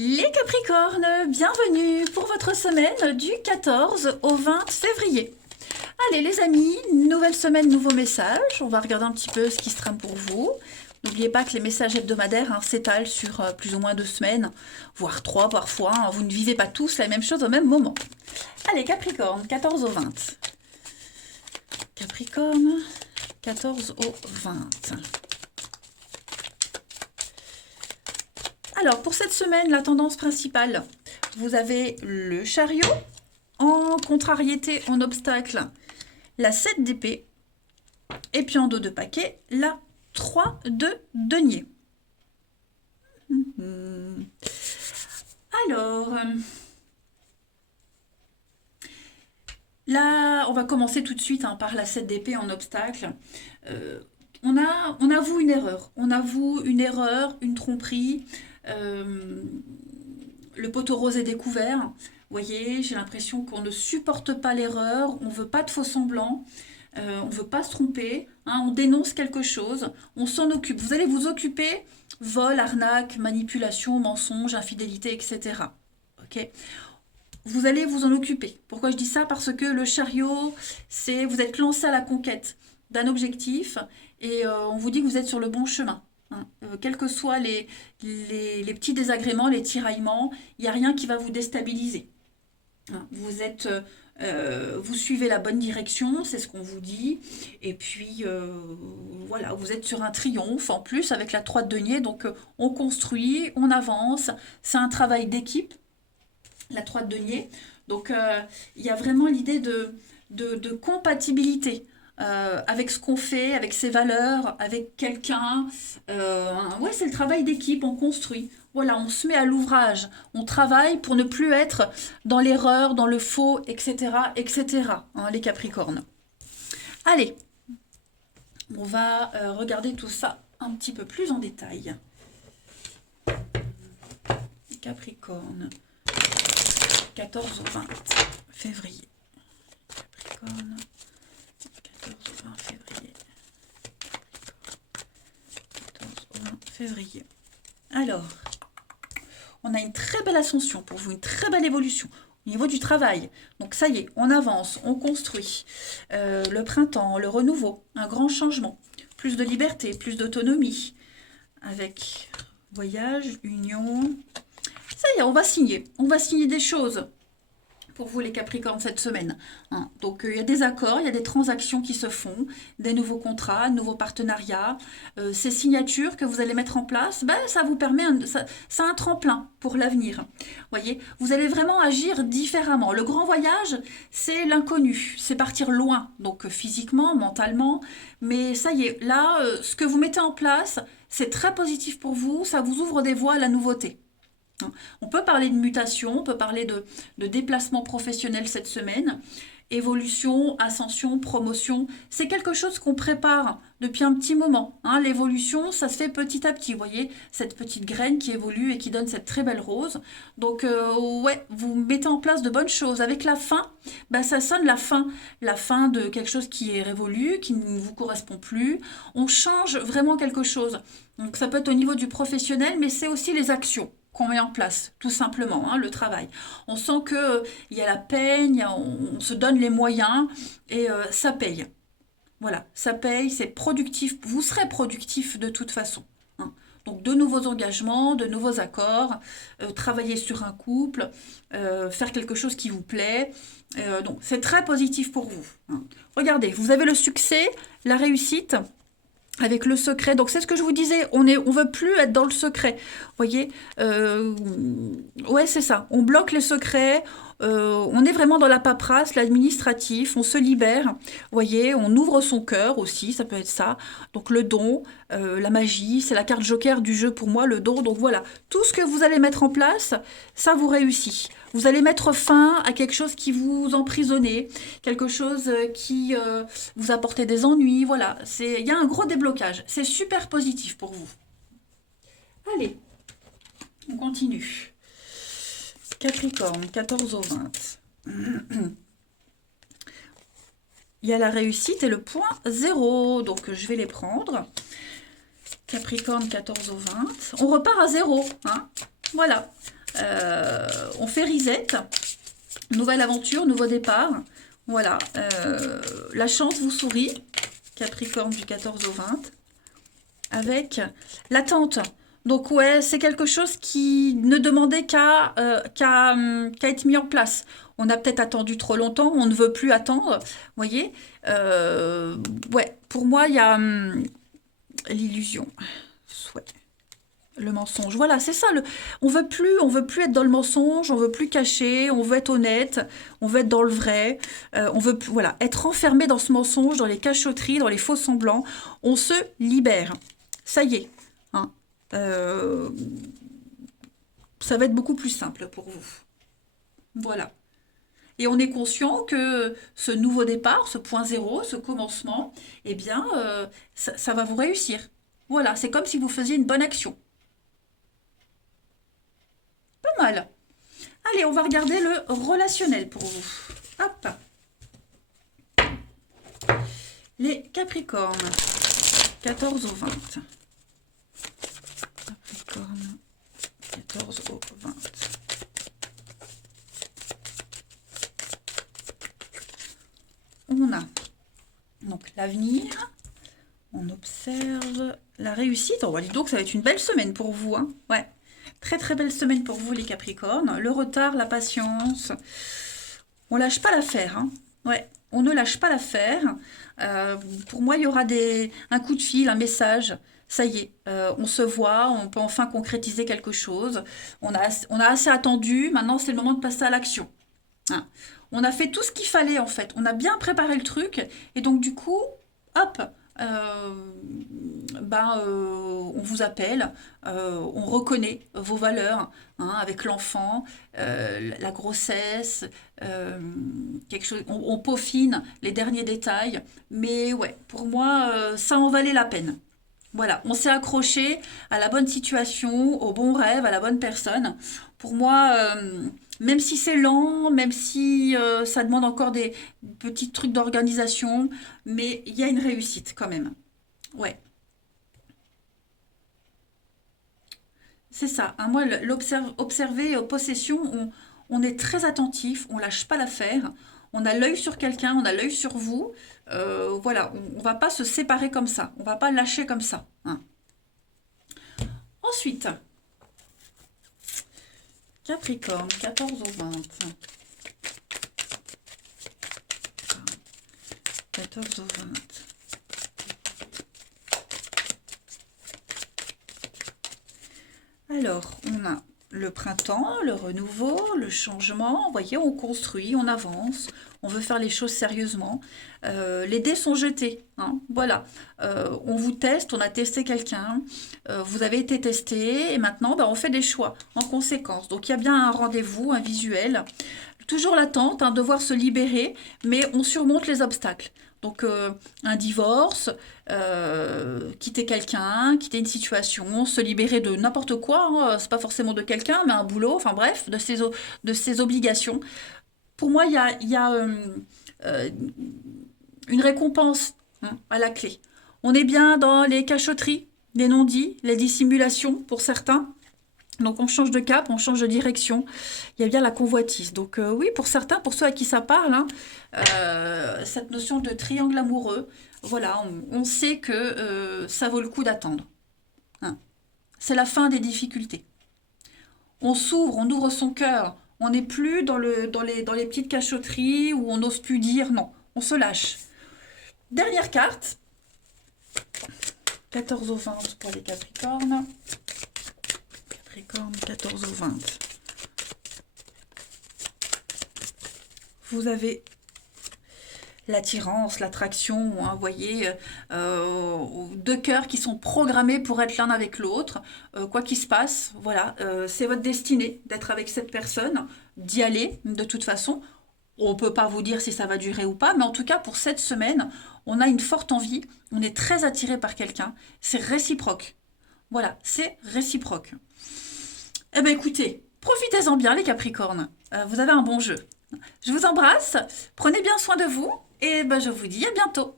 Les Capricornes, bienvenue pour votre semaine du 14 au 20 février. Allez les amis, nouvelle semaine, nouveaux messages. On va regarder un petit peu ce qui se trame pour vous. N'oubliez pas que les messages hebdomadaires s'étalent sur plus ou moins 2 semaines, voire 3 parfois. Vous ne vivez pas tous la même chose au même moment. Allez Capricorne, 14 au 20. Capricorne, 14 au 20. Alors, pour cette semaine, la tendance principale, vous avez le chariot, en contrariété, en obstacle, la 7 d'épée, et puis en dos de paquet, la 3 de denier. Alors, là, on va commencer tout de suite par la 7 d'épée en obstacle. On avoue une erreur. On avoue une erreur, une tromperie. Le poteau rose est découvert. Vous voyez, j'ai l'impression qu'on ne supporte pas l'erreur, on ne veut pas de faux semblants, on ne veut pas se tromper, on dénonce quelque chose, on s'en occupe. Vous allez vous occuper vol, arnaque, manipulation, mensonge, infidélité, etc. Ok ? Vous allez vous en occuper. Pourquoi je dis ça? Parce que le chariot, c'est vous êtes lancé à la conquête d'un objectif et on vous dit que vous êtes sur le bon chemin. Quels que soient les petits désagréments, les tiraillements, il n'y a rien qui va vous déstabiliser. Vous suivez la bonne direction, c'est ce qu'on vous dit. Et puis, voilà, vous êtes sur un triomphe en plus avec la 3 de denier. Donc, on construit, on avance. C'est un travail d'équipe, la 3 de denier. Donc, il y a vraiment l'idée de compatibilité. Avec ce qu'on fait, avec ses valeurs, avec quelqu'un. Ouais, c'est le travail d'équipe, on construit. Voilà, on se met à l'ouvrage, on travaille pour ne plus être dans l'erreur, dans le faux, etc., etc., les Capricornes. Allez, on va regarder tout ça un petit peu plus en détail. Capricorne, 14 au 20 février. Capricorne. 20 février. 14 au 20 février. Alors, on a une très belle ascension pour vous, une très belle évolution au niveau du travail. Donc ça y est, on avance, on construit. Le printemps, le renouveau, un grand changement. Plus de liberté, plus d'autonomie. Avec voyage, union. Ça y est, on va signer. On va signer des choses pour vous les Capricornes cette semaine. Donc il y a des accords, il y a des transactions qui se font, des nouveaux contrats, de nouveaux partenariats. Ces signatures que vous allez mettre en place, ça vous permet, c'est un tremplin pour l'avenir. Voyez, vous allez vraiment agir différemment. Le grand voyage, c'est l'inconnu, c'est partir loin, donc physiquement, mentalement. Mais ça y est, là, ce que vous mettez en place, c'est très positif pour vous, ça vous ouvre des voies à la nouveauté. On peut parler de mutation, on peut parler de déplacement professionnel cette semaine, évolution, ascension, promotion. C'est quelque chose qu'on prépare depuis un petit moment. L'évolution, ça se fait petit à petit. Vous voyez, cette petite graine qui évolue et qui donne cette très belle rose. Donc, ouais, vous mettez en place de bonnes choses. Avec la fin, ça sonne la fin de quelque chose qui est révolu, qui ne vous correspond plus. On change vraiment quelque chose. Donc, ça peut être au niveau du professionnel, mais c'est aussi les actions qu'on met en place, tout simplement, le travail. On sent qu'il y a la peine, on se donne les moyens et ça paye. Voilà, ça paye, c'est productif. Vous serez productif de toute façon. Donc de nouveaux engagements, de nouveaux accords, travailler sur un couple, faire quelque chose qui vous plaît. Donc c'est très positif pour vous. Regardez, vous avez le succès, la réussite. Avec le secret, donc c'est ce que je vous disais, on veut plus être dans le secret, voyez, ouais c'est ça, on bloque les secrets, on est vraiment dans la paperasse, l'administratif, on se libère, voyez, on ouvre son cœur aussi, ça peut être ça, donc le don, la magie, c'est la carte joker du jeu pour moi, le don, donc voilà, tout ce que vous allez mettre en place, ça vous réussit. Vous allez mettre fin à quelque chose qui vous emprisonnait, quelque chose qui vous apportait des ennuis, voilà. Il y a un gros déblocage. C'est super positif pour vous. Allez, on continue. Capricorne, 14 au 20. Il y a la réussite et le point 0, donc je vais les prendre. Capricorne, 14 au 20. On repart à 0, Voilà. On fait reset. Nouvelle aventure, nouveau départ. Voilà. La chance vous sourit. Capricorne du 14 au 20. Avec l'attente. Donc ouais, c'est quelque chose qui ne demandait qu'à être mis en place. On a peut-être attendu trop longtemps, on ne veut plus attendre, vous voyez. Ouais, pour moi, il y a l'illusion, ouais, le mensonge. Voilà, c'est ça. On veut plus être dans le mensonge, on veut plus cacher, on veut être honnête, on veut être dans le vrai. On veut plus, voilà, être enfermé dans ce mensonge, dans les cachotteries, dans les faux semblants. On se libère. Ça y est. Hein. Ça va être beaucoup plus simple pour vous. Voilà. Et on est conscient que ce nouveau départ, ce point zéro, ce commencement, eh bien, ça va vous réussir. Voilà, c'est comme si vous faisiez une bonne action. Pas mal. Allez, on va regarder le relationnel pour vous. Hop. Les Capricornes, 14 au 20. Capricorne, 14 au 20. On a donc l'avenir, on observe la réussite. On va dire donc ça va être une belle semaine pour vous. Hein. Ouais, très très belle semaine pour vous les Capricornes. Le retard, la patience, on lâche pas l'affaire. Hein. Ouais, on ne lâche pas l'affaire. Pour moi, il y aura un coup de fil, un message. Ça y est, on se voit, on peut enfin concrétiser quelque chose. On a assez attendu, maintenant c'est le moment de passer à l'action. Hein. On a fait tout ce qu'il fallait en fait. On a bien préparé le truc. Et donc du coup, hop, on vous appelle, on reconnaît vos valeurs hein, avec l'enfant, la grossesse, quelque chose. On peaufine les derniers détails. Mais ouais, pour moi, ça en valait la peine. Voilà, on s'est accroché à la bonne situation, au bon rêve, à la bonne personne. Pour moi, même si c'est lent, même si ça demande encore des petits trucs d'organisation, mais il y a une réussite quand même. Ouais, c'est ça. Hein, moi, observer possession, on est très attentif, on lâche pas l'affaire. On a l'œil sur quelqu'un, on a l'œil sur vous. Voilà, on va pas se séparer comme ça. On va pas lâcher comme ça. Hein. Ensuite, Capricorne, 14 au 20. 14 au 20. Alors, on a le printemps, le renouveau, le changement. Vous voyez, on construit, on avance, on veut faire les choses sérieusement. Les dés sont jetés. Hein, voilà. On vous teste, on a testé quelqu'un, vous avez été testé et maintenant on fait des choix en conséquence. Donc il y a bien un rendez-vous, un visuel. Toujours l'attente, hein, devoir se libérer, mais on surmonte les obstacles. Donc un divorce, quitter quelqu'un, quitter une situation, se libérer de n'importe quoi, hein, c'est pas forcément de quelqu'un, mais un boulot, enfin bref, de ses obligations. Pour moi, il y a euh, une récompense hein, à la clé. On est bien dans les cachotteries, les non-dits, les dissimulations pour certains. Donc on change de cap, on change de direction. Il y a bien la convoitise. Donc oui, pour certains, pour ceux à qui ça parle, hein, cette notion de triangle amoureux, voilà, on sait que ça vaut le coup d'attendre. Hein. C'est la fin des difficultés. On s'ouvre, on ouvre son cœur. On n'est plus dans les petites cachotteries où on n'ose plus dire non. On se lâche. Dernière carte. 14 au 20 pour les Capricornes. Capricorne, 14 au 20. Vous avez l'attirance, l'attraction, hein, vous voyez, deux cœurs qui sont programmés pour être l'un avec l'autre. Quoi qu'il se passe, voilà, c'est votre destinée d'être avec cette personne, d'y aller de toute façon. On ne peut pas vous dire si ça va durer ou pas, mais en tout cas, pour cette semaine, on a une forte envie, on est très attiré par quelqu'un, c'est réciproque. Voilà, c'est réciproque. Eh bien écoutez, profitez-en bien les Capricornes, vous avez un bon jeu. Je vous embrasse, prenez bien soin de vous et je vous dis à bientôt.